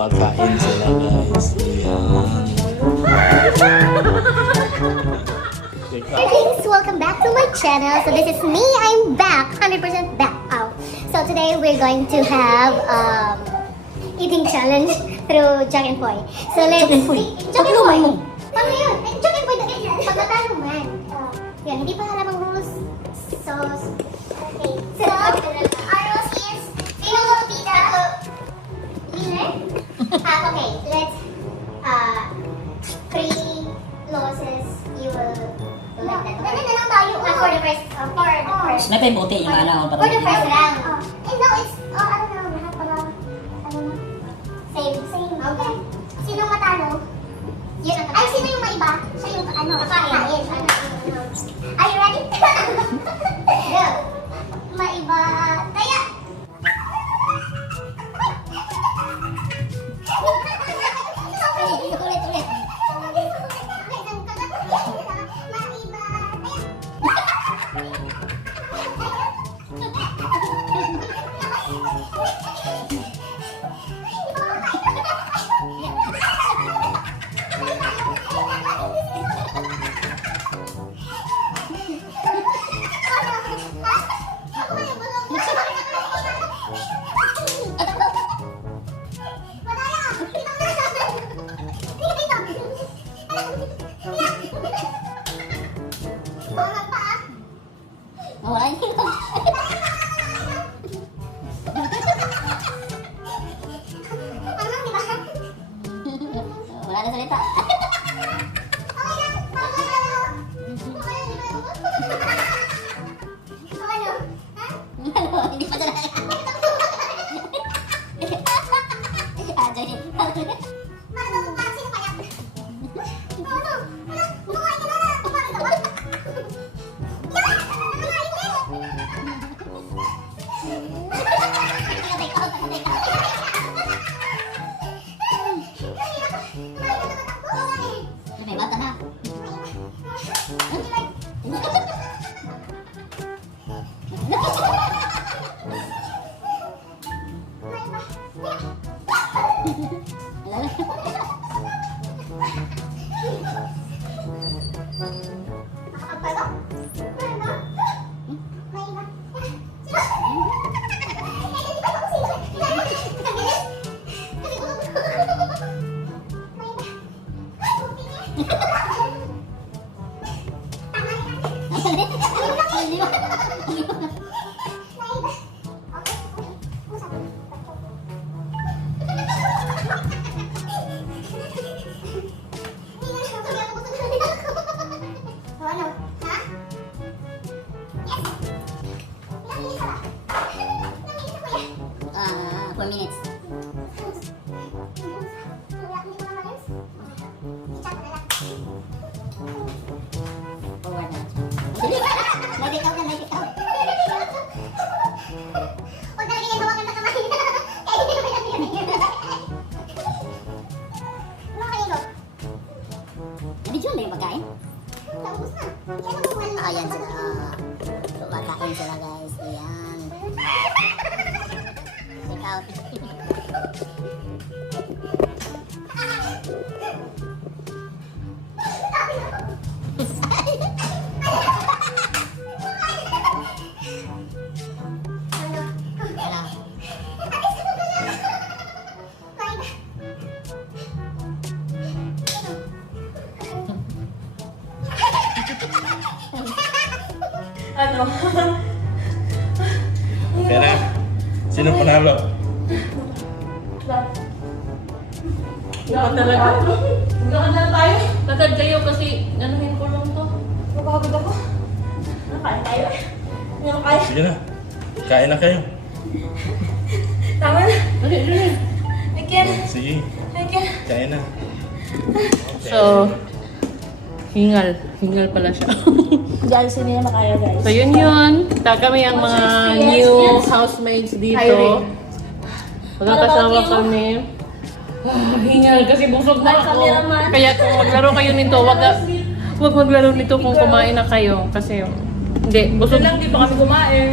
Kumakain sila guys. Ayan. Greetings! Welcome back to my channel. So this is me. I'm back. 100% back. Oh. So today we're going to have eating challenge through Jack and Poy. So let's see. Jack and Poy. Ano yun? Jack and Poy. Pag natalo man. Yan, hindi pa alam ang rules. So, okay. So, our rules is, sino will be the winner? Okay, let's, 3 losses, you will like that. Ganun na lang tayo. For the first, May paibuti yung ano. for the first round. And now it's, ano na, lahat pala, ano na, same. Okay. Sino matalo? Yun ang ay, sino yung maiba? Siya yung, kakain. Are you ready? Go. Maiba. Kaya. Ulit. Mawala yun. Wala na salita. Hindi pa sila. May bata na. Ah, 4 minutes. Forward na. May take out. Huwag talaga yung hawakan sa kamay. Nabidyo na yung pagkain? Tapos na. Kaya nabuhan mo. Ayan sila. Kumakain sila guys. Ayan. Take out. Ano? Okay na. Sino panalo? Dapat talaga. Magkakad na tayo. Tagad kayo kasi nanuhin ko lang to. Napagod ako. Nakain tayo. Hindi ako kaya. Sige na. Kain na kayo. Tama na. I can. Sige. I can. Kain na. So, hingal. Hingal pala siya. Diyan sino na makaya guys. So yun. Kami ang mga new housemaids dito. Magkakasama kami. Hingal kasi busog na ako. Kaya kung maglaro kayo nito, wag maglaro nito kung kumain na kayo. Kasi hindi, busog lang, di pa kami kumain.